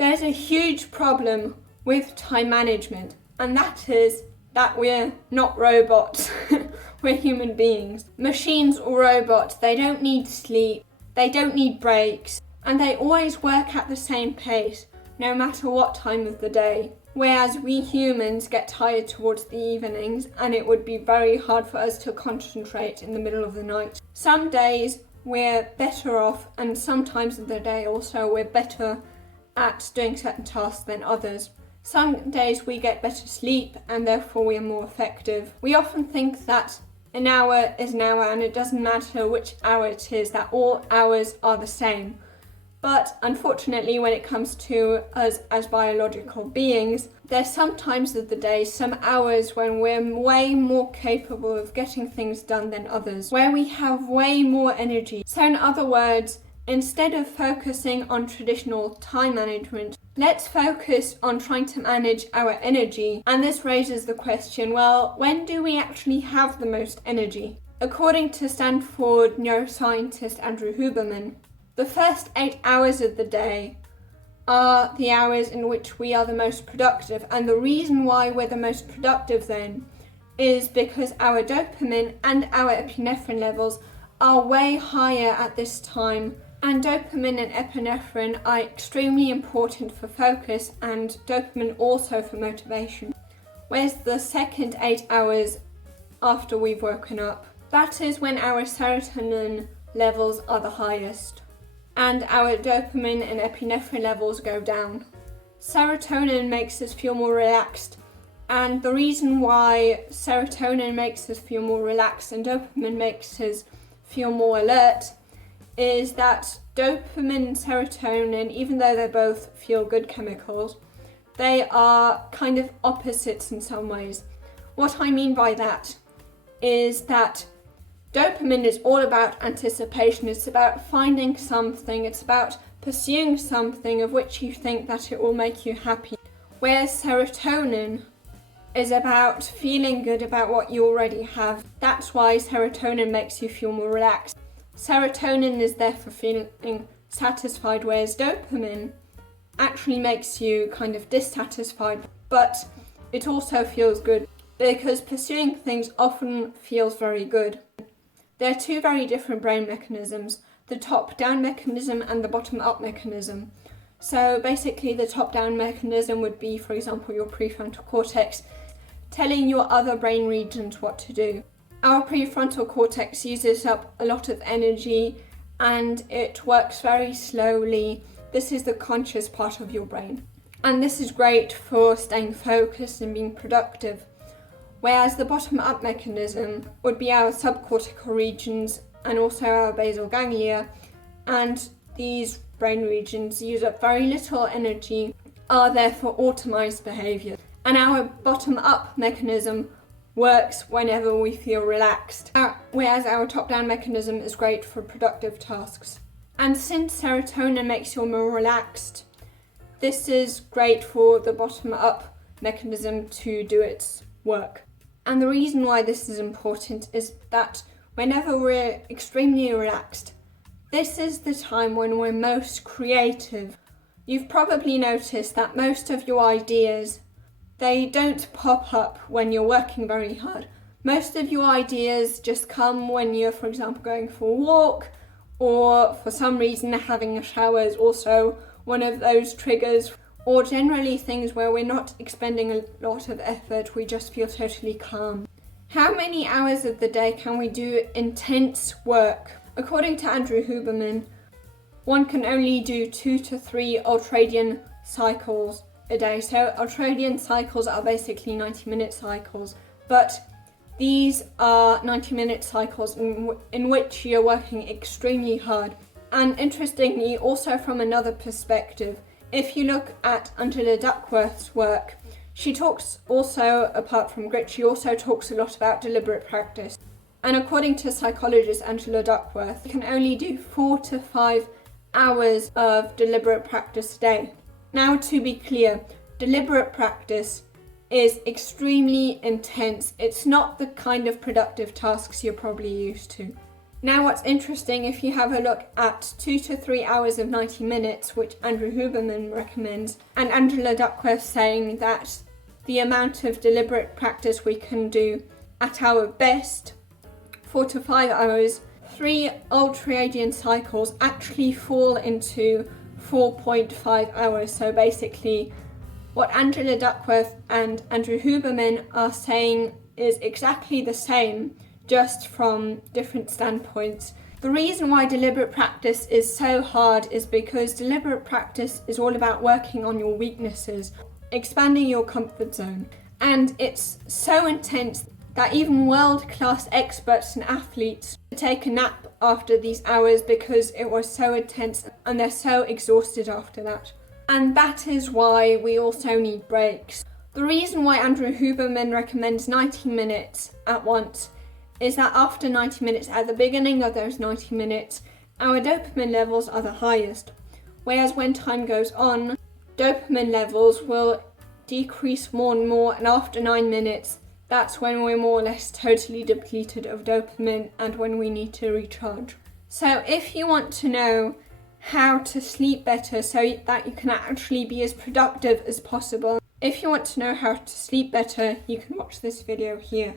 There's a huge problem with time management, and that is that we're not robots. We're human beings. Machines or robots, they don't need sleep, they don't need breaks, and they always work at the same pace, no matter what time of the day. Whereas we humans get tired towards the evenings, and it would be very hard for us to concentrate in the middle of the night. Some days we're better off, and sometimes of the day also we're better at doing certain tasks than others. Some days we get better sleep and therefore we are more effective. We often think that an hour is an hour and it doesn't matter which hour it is, that all hours are the same. But unfortunately, when it comes to us as biological beings, there's some times of the day, some hours when we're way more capable of getting things done than others, where we have way more energy. So in other words, instead of focusing on traditional time management, let's focus on trying to manage our energy. And this raises the question, well, when do we actually have the most energy? According to Stanford neuroscientist Andrew Huberman, the first 8 hours of the day are the hours in which we are the most productive. And the reason why we're the most productive then is because our dopamine and our epinephrine levels are way higher at this time. And dopamine and epinephrine are extremely important for focus, and dopamine also for motivation. Whereas the second 8 hours after we've woken up, that is when our serotonin levels are the highest, and our dopamine and epinephrine levels go down. Serotonin makes us feel more relaxed, and the reason why serotonin makes us feel more relaxed and dopamine makes us feel more alert is that dopamine and serotonin, even though they both feel good chemicals, they are kind of opposites in some ways. What I mean by that is that dopamine is all about anticipation. It's about finding something, it's about pursuing something of which you think that it will make you happy. Whereas serotonin is about feeling good about what you already have. That's why serotonin makes you feel more relaxed. Serotonin is there for feeling satisfied, whereas dopamine actually makes you kind of dissatisfied, but it also feels good because pursuing things often feels very good. There are two very different brain mechanisms, the top-down mechanism and the bottom-up mechanism. So basically the top-down mechanism would be, for example, your prefrontal cortex telling your other brain regions what to do. Our prefrontal cortex uses up a lot of energy and it works very slowly. This is the conscious part of your brain. And this is great for staying focused and being productive. Whereas the bottom-up mechanism would be our subcortical regions and also our basal ganglia. And these brain regions use up very little energy, are there for optimized behavior. And our bottom-up mechanism works whenever we feel relaxed, whereas our top-down mechanism is great for productive tasks. And since serotonin makes you more relaxed, this is great for the bottom-up mechanism to do its work. And the reason why this is important is that whenever we're extremely relaxed, this is the time when we're most creative. You've probably noticed that most of your ideas, they don't pop up when you're working very hard. Most of your ideas just come when you're, for example, going for a walk, or for some reason having a shower is also one of those triggers, or generally things where we're not expending a lot of effort, we just feel totally calm. How many hours of the day can we do intense work? According to Andrew Huberman, one can only do 2 to 3 ultradian cycles a day. So ultradian cycles are basically 90-minute cycles, but these are 90-minute cycles in which you're working extremely hard. And interestingly, also from another perspective, if you look at Angela Duckworth's work, she talks also, apart from grit, she also talks a lot about deliberate practice. And according to psychologist Angela Duckworth, you can only do 4 to 5 hours of deliberate practice a day. Now, to be clear, deliberate practice is extremely intense. It's not the kind of productive tasks you're probably used to. Now what's interesting, if you have a look at 2 to 3 hours of 90 minutes, which Andrew Huberman recommends, and Angela Duckworth saying that the amount of deliberate practice we can do at our best, 4 to 5 hours, 3 ultradian cycles actually fall into 4.5 hours. So basically, what Angela Duckworth and Andrew Huberman are saying is exactly the same, just from different standpoints. The reason why deliberate practice is so hard is because deliberate practice is all about working on your weaknesses, expanding your comfort zone. And it's so intense that even world-class experts and athletes take a nap after these hours because it was so intense and they're so exhausted after that. And that is why we also need breaks. The reason why Andrew Huberman recommends 90 minutes at once is that after 90 minutes, at the beginning of those 90 minutes, our dopamine levels are the highest. Whereas when time goes on, dopamine levels will decrease more and more, and after 9 minutes, that's when we're more or less totally depleted of dopamine and when we need to recharge. So if you want to know how to sleep better so that you can actually be as productive as possible, if you want to know how to sleep better, you can watch this video here.